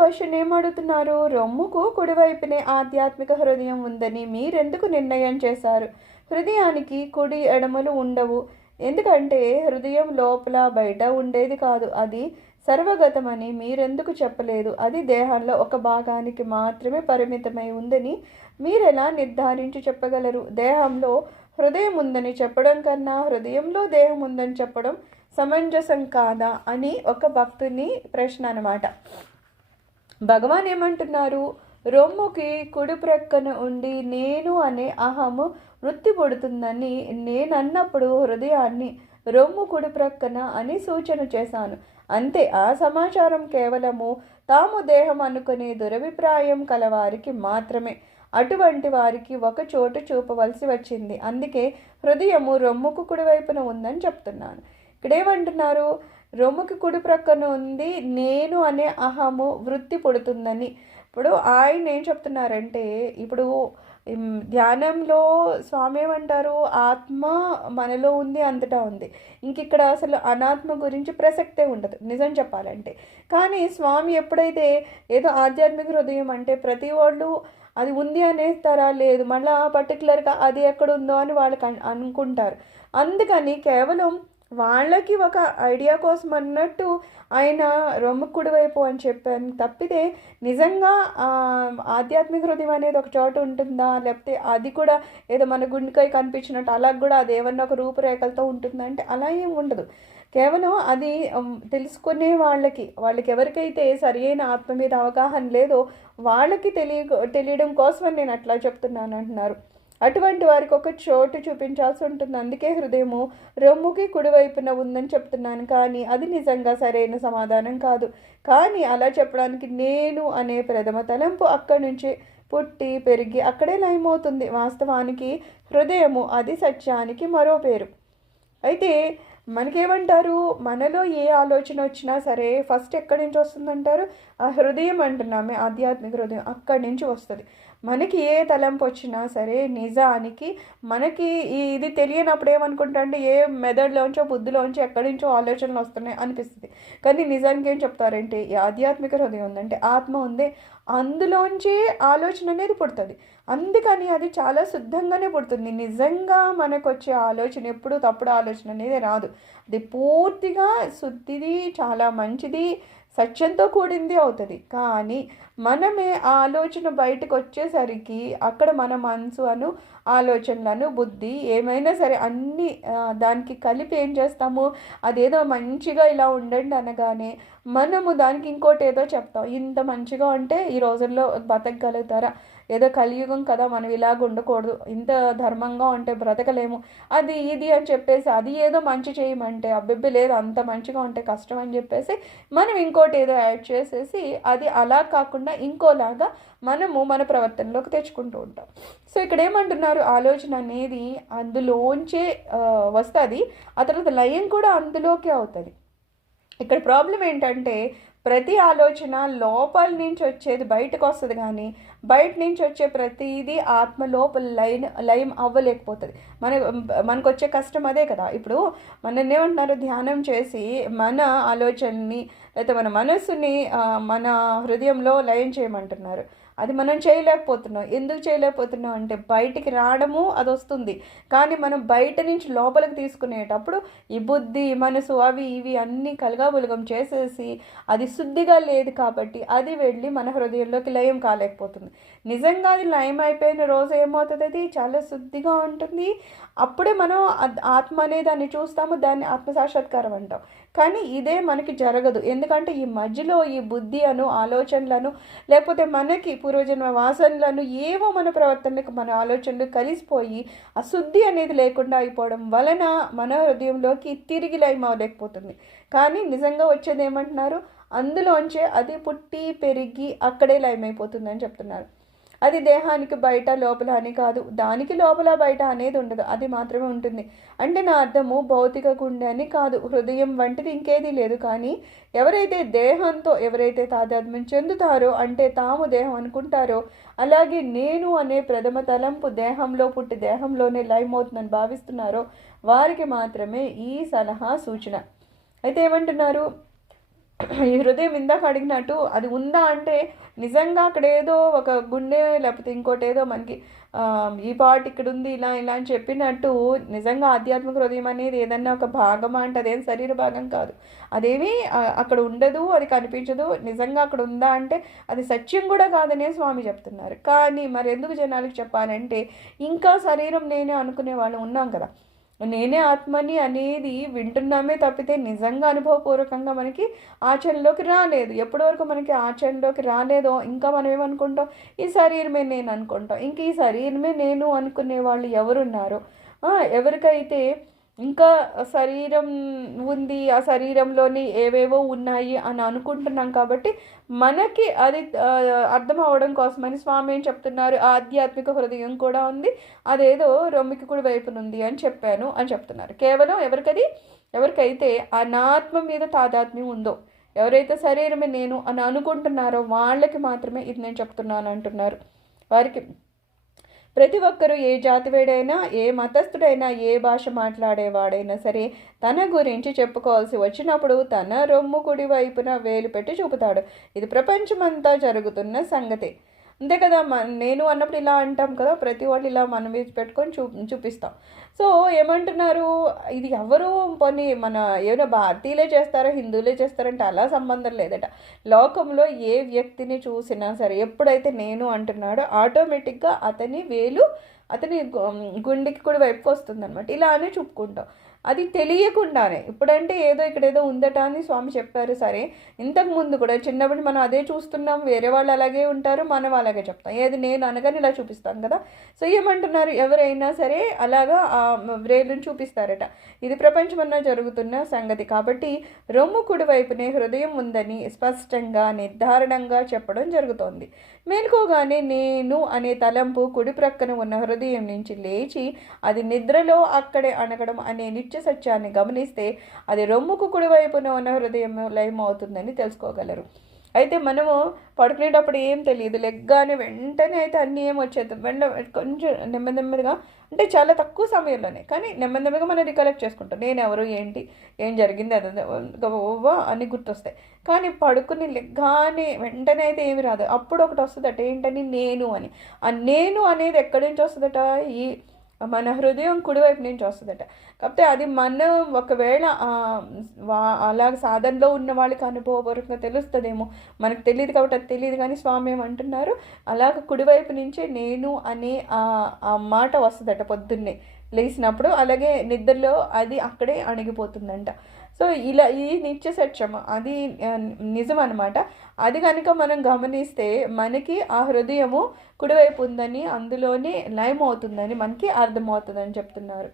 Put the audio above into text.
Question ఏమడుగుతున్నారు? రొమ్ముకు కుడివైపునే ఆధ్యాత్మిక హృదయం ఉందని మీరెందుకు నిర్ణయం చేశారు? హృదయానికి కుడి ఎడమలు ఉండవు. ఎందుకంటే హృదయం లోపల బయట ఉండేది కాదు. అది సర్వగతమని మీరెందుకు చెప్పలేదు? అది దేహంలో ఒక భాగానికి మాత్రమే పరిమితమై ఉందని మీరెలా నిర్ధారించి చెప్పగలరు? దేహంలో హృదయం ఉందని చెప్పడం కన్నా హృదయంలో దేహం ఉందని చెప్పడం సమంజసం కాదా అని ఒక భక్తుని ప్రశ్న అన్నమాట. భగవాన్ ఏమంటున్నారు? రొమ్ముకి కుడి ప్రక్కన ఉండి నేను అనే అహము వృత్తి పుడుతుందని నేనన్నప్పుడు హృదయాన్ని రొమ్ము కుడి ప్రక్కన అని సూచన చేశాను. అంతే. ఆ సమాచారం కేవలము తాము దేహం అనుకునే దురభిప్రాయం కలవారికి మాత్రమే. అటువంటి వారికి ఒక చోటు చూపవలసి వచ్చింది. అందుకే హృదయము రొమ్ముకు కుడివైపున ఉందని చెప్తున్నాను. ఇక్కడేమంటున్నారు? రొమ్ముకి కుడి ప్రక్కన ఉంది నేను అనే అహము వృత్తి పుడుతుందని. ఇప్పుడు ఆయన ఏం చెప్తున్నారంటే, ఇప్పుడు ధ్యానంలో స్వామి ఏమంటారు? ఆత్మ మనలో ఉంది, అంతటా ఉంది. ఇక్కడ అసలు అనాత్మ గురించి ప్రసక్తే ఉండదు నిజం చెప్పాలంటే. కానీ స్వామి ఎప్పుడైతే ఏదో ఆధ్యాత్మిక హృదయం అంటే ప్రతి వాళ్ళు అది ఉంది అనేస్తారా? లేదు, మళ్ళీ పర్టికులర్గా అది ఎక్కడుందో అని వాళ్ళకి అనుకుంటారు. అందుకని కేవలం వాళ్ళకి ఒక ఐడియా కోసం అన్నట్టు ఆయన రొమ్ము కుడివైపు అని చెప్పాను తప్పితే నిజంగా ఆధ్యాత్మిక హృదయం అనేది ఒక చోట ఉంటుందా, లేకపోతే అది కూడా ఏదో మన గుండెకాయ కనిపించినట్టు అలా కూడా అది ఏమన్నా ఒక రూపురేఖలతో ఉంటుందా అంటే అలా ఏం ఉండదు. కేవలం అది తెలుసుకునే వాళ్ళకి ఎవరికైతే సరియైన ఆత్మ మీద అవగాహన లేదో వాళ్ళకి తెలియడం కోసమని నేను అట్లా చెప్తున్నాను అంటున్నారు. అటువంటి వారికి ఒక చోటు చూపించాల్సి ఉంటుంది. అందుకే హృదయము రొమ్ముకి కుడివైపున ఉందని చెప్తున్నాను. కానీ అది నిజంగా సరైన సమాధానం కాదు. కానీ అలా చెప్పడానికి నేను అనే ప్రథమ తలంపు అక్కడి నుంచి పుట్టి పెరిగి అక్కడే లయమవుతుంది. వాస్తవానికి హృదయము అది సత్యానికి మరో పేరు. అయితే మనకేమంటారు? మనలో ఏ ఆలోచన వచ్చినా సరే ఫస్ట్ ఎక్కడి నుంచి వస్తుందంటారు? ఆ హృదయం అంటున్నామే, ఆధ్యాత్మిక హృదయం, అక్కడి నుంచి వస్తుంది. మనకి ఏ తలంపు వచ్చినా సరే నిజానికి మనకి ఇది తెలియనప్పుడు ఏమనుకుంటా అంటే ఏ మెదడులోంచో బుద్ధిలోంచో ఎక్కడి నుంచో ఆలోచనలు వస్తున్నాయి అనిపిస్తుంది. కానీ నిజానికి ఏం చెప్తారంటే ఈ ఆధ్యాత్మిక హృదయం ఉందంటే ఆత్మ ఉంది, అందులోంచి ఆలోచన అనేది పుడుతుంది. అందుకని అది చాలా శుద్ధంగానే పుడుతుంది. నిజంగా మనకు వచ్చే ఆలోచన ఎప్పుడు తప్పుడు ఆలోచన అనేది రాదు. అది పూర్తిగా శుద్ధిది, చాలా మంచిది, సత్యంతో కూడింది అవుతుంది. కానీ మనమే ఆ ఆలోచన బయటకు వచ్చేసరికి అక్కడ మన మనసు ఆలోచనలను బుద్ధి ఏమైనా సరే అన్నీ దానికి కలిపి ఏం చేస్తాము? అదేదో మంచిగా ఇలా ఉండండి అనగానే మనము దానికి ఇంకోటి ఏదో చెప్తాం. ఇంత మంచిగా ఉంటే ఈ రోజుల్లో బతకగలుగుతారా? ఏదో కలియుగం కదా, మనం ఇలాగ ఉండకూడదు, ఇంత ధర్మంగా ఉంటే బ్రతకలేము, అది ఇది అని చెప్పేసి అది ఏదో మంచి చేయమంటే అబ్బెబ్బి లేదు, అంత మంచిగా ఉంటే కష్టం అని చెప్పేసి మనం ఇంకోటి ఏదో యాడ్ చేసేసి అది అలా కాకుండా ఇంకోలాగా మనము మన ప్రవర్తనలోకి తెచ్చుకుంటూ ఉంటాం. సో ఇక్కడ ఏమంటున్నారు? ఆలోచన అనేది అందులోంచే వస్తుంది, ఆ తర్వాత లయం కూడా అందులోకే అవుతుంది. ఇక్కడ ప్రాబ్లం ఏంటంటే ప్రతి ఆలోచన లోపల నుంచి వచ్చేది బయటకు వస్తుంది, కానీ బయట నుంచి వచ్చే ప్రతిదీ ఆత్మ లోపల లయం అవ్వలేకపోతుంది. మనకు వచ్చే కష్టం అదే కదా. ఇప్పుడు మనల్ని ఏమంటున్నారు? ధ్యానం చేసి మన ఆలోచనని లేకపోతే మన మనస్సుని మన హృదయంలో లయం చేయమంటున్నారు. అది మనం చేయలేకపోతున్నాం. ఎందుకు చేయలేకపోతున్నాం అంటే బయటికి రావడము అది వస్తుంది, కానీ మనం బయట నుంచి లోపలికి తీసుకునేటప్పుడు ఈ బుద్ధి మనసు అవి ఇవి అన్నీ కలగాబులగం చేసేసి అది శుద్ధిగా లేదు కాబట్టి అది వెళ్ళి మన హృదయంలోకి లయం కాలేకపోతుంది. నిజంగా అది లయం అయిపోయిన రోజు ఏమవుతుంది? అది చాలా శుద్ధిగా ఉంటుంది. అప్పుడే మనం ఆత్మ అనే దాన్ని చూస్తాము, దాన్ని ఆత్మసాక్షాత్కారం అంటాం. కానీ ఇదే మనకి జరగదు. ఎందుకంటే ఈ మధ్యలో ఈ బుద్ధి ఆలోచనలను లేకపోతే మనకి పూర్వజన్మ వాసనలను ఏవో మన ప్రవర్తనలకు మన ఆలోచనలు కలిసిపోయి అశుద్ధి అనేది లేకుండా అయిపోవడం వలన మన హృదయంలోకి తిరిగి లయం అవ్వలేకపోతుంది. కానీ నిజంగా వచ్చేది ఏమంటున్నారు? అందులోంచే అది పుట్టి పెరిగి అక్కడే లయమైపోతుందని చెప్తున్నారు. అది దేహానికి బయట లోపల అని కాదు, దానికి లోపల బయట అనేది ఉండదు, అది మాత్రమే ఉంటుంది. అంటే నా అర్థము భౌతిక గుండె అని కాదు, హృదయం వంటిది ఇంకేదీ లేదు. కానీ ఎవరైతే తాదాత్మ్యం చెందుతారో అంటే తాము దేహం అనుకుంటారో, అలాగే నేను అనే ప్రథమ తలంపు దేహంలో పుట్టి దేహంలోనే లయమవుతుందని భావిస్తున్నారో వారికి మాత్రమే ఈ సలహా సూచన. అయితే ఏమంటున్నారు? ఈ హృదయం ఇందాక అడిగినట్టు అది ఉందా అంటే నిజంగా అక్కడ ఏదో ఒక గుండె లేకపోతే ఇంకోటి ఏదో మనకి ఈ పార్ట్ ఇక్కడ ఉంది ఇలా ఇలా అని చెప్పినట్టు నిజంగా ఆధ్యాత్మిక హృదయం అనేది ఏదన్నా ఒక భాగమా అంటే అదేం శరీర భాగం కాదు. అదేమీ అక్కడ ఉండదు, అది కనిపించదు. నిజంగా అక్కడ ఉందా అంటే అది సత్యం కూడా కాదనే స్వామి చెప్తున్నారు. కానీ మరి ఎందుకు జనాలకు చెప్పాలంటే ఇంకా శరీరం నేనే అనుకునే వాళ్ళు ఉన్నాం కదా. నేనే ఆత్మని అనేది వింటున్నామే తప్పితే నిజంగా అనుభవపూర్వకంగా మనకి ఆచరణలోకి రాలేదు. ఎప్పటి వరకు మనకి ఆచరణలోకి రాలేదో ఇంకా మనం ఏమనుకుంటాం, ఈ శరీరమే నేను అనుకుంటాం. ఇంక ఈ శరీరమే నేను అనుకునే వాళ్ళు ఎవరున్నారు? ఎవరికైతే ఇంకా శరీరం ఉంది, ఆ శరీరంలోని ఏవేవో ఉన్నాయి అని అనుకుంటున్నాం కాబట్టి మనకి అది అర్థం అవ్వడం కోసమని స్వామి ఏం చెప్తున్నారు, ఆధ్యాత్మిక హృదయం కూడా ఉంది, అదేదో రొమ్మికి కుడి వైపునుంది అని చెప్పాను అని చెప్తున్నారు. కేవలం ఎవరికైతే అనాత్మ మీద తాదాత్మ్యం ఉందో, ఎవరైతే శరీరమే నేను అని అనుకుంటున్నారో వాళ్ళకి మాత్రమే ఇది నేను చెప్తున్నాను అంటున్నారు. వారికి ప్రతి ఒక్కరూ ఏ జాతివేడైనా, ఏ మతస్థుడైనా, ఏ భాష మాట్లాడేవాడైనా సరే తన గురించి చెప్పుకోవాల్సి వచ్చినప్పుడు తన రొమ్ము కుడి వైపున వేలు పెట్టి చూపుతాడు. ఇది ప్రపంచమంతా జరుగుతున్న సంగతి. అంతే కదా. నేను అన్నప్పుడు ఇలా అంటాం కదా, ప్రతి వాళ్ళు ఇలా మనం మీద పెట్టుకొని చూపిస్తాం. సో ఏమంటున్నారు, ఇది ఎవరు పోనీ మన ఏమైనా భారతీయులే చేస్తారో హిందువులే చేస్తారంటే అలా సంబంధం లేదట. లోకంలో ఏ వ్యక్తిని చూసినా సరే ఎప్పుడైతే నేను అంటున్నాడో ఆటోమేటిక్గా అతని వేలు అతని గుండెకి కూడా వైపుకి వస్తుంది అనమాట. ఇలా అనే చూపుకుంటాం. అది తెలియకుండానే. ఇప్పుడంటే ఏదో ఇక్కడ ఏదో ఉందట అని స్వామి చెప్పారు. సరే, ఇంతకు ముందు కూడా చిన్నప్పుడు మనం అదే చూస్తున్నాం, వేరే వాళ్ళు అలాగే ఉంటారు, మనం అలాగే చెప్తాం. ఏది నేను అనగానే ఇలా చూపిస్తాం కదా. సో ఏమంటున్నారు, ఎవరైనా సరే అలాగా ఆ వ్రేలుని చూపిస్తారట. ఇది ప్రపంచమన్నా జరుగుతున్న సంగతి. కాబట్టి రొమ్ము కుడి వైపునే హృదయం ఉందని స్పష్టంగా నిర్ధారణంగా చెప్పడం జరుగుతోంది. మేలుకోగానే నేను అనే తలంపు కుడి ప్రక్కన ఉన్న హృదయం నుంచి లేచి అది నిద్రలో అక్కడే అనగడం అనే నిత్య సత్యాన్ని గమనిస్తే అది రొమ్ముకు కుడివైపున ఉన్న హృదయం లయమవుతుందని తెలుసుకోగలరు. అయితే మనము పడుకునేటప్పుడు ఏం తెలియదు, లెగ్గానే వెంటనే అయితే అన్నీ ఏం వచ్చేది కొంచెం నెమ్మదిగా, అంటే చాలా తక్కువ సమయంలోనే, కానీ నెమ్మదిగా మనం రికలెక్ట్ చేసుకుంటాం. నేను ఎవరు, ఏంటి, ఏం జరిగింది, అదే ఓవా అని గుర్తొస్తాయి. కానీ పడుకుని లెగ్గానే వెంటనే అయితే ఏమి రాదు. అప్పుడు ఒకటి వస్తుందట, ఏంటని, నేను అని. ఆ నేను అనేది ఎక్కడి నుంచి వస్తుందట, ఈ మన హృదయం కుడివైపు నుంచి వస్తుందట. కాకపోతే అది మనం ఒకవేళ అలాగ సాధనలో ఉన్న వాళ్ళకి అనుభవపూర్వకంగా తెలుస్తుందేమో, మనకు తెలియదు కాబట్టి అది తెలియదు. కానీ స్వామి ఏమంటున్నారు, అలాగ కుడివైపు నుంచే నేను అనే ఆ మాట వస్తుందట పొద్దున్నే లేచినప్పుడు. అలాగే నిద్రలో అది అక్కడే అణిగిపోతుందంట. సో ఇలా ఈ నిత్య సత్యం అది నిజం అనమాట. అది కనుక మనం గమనిస్తే మనకి ఆ హృదయము కుడివైపు ఉందని, అందులోనే లయం అవుతుందని మనకి అర్థమవుతుందని చెప్తున్నారు.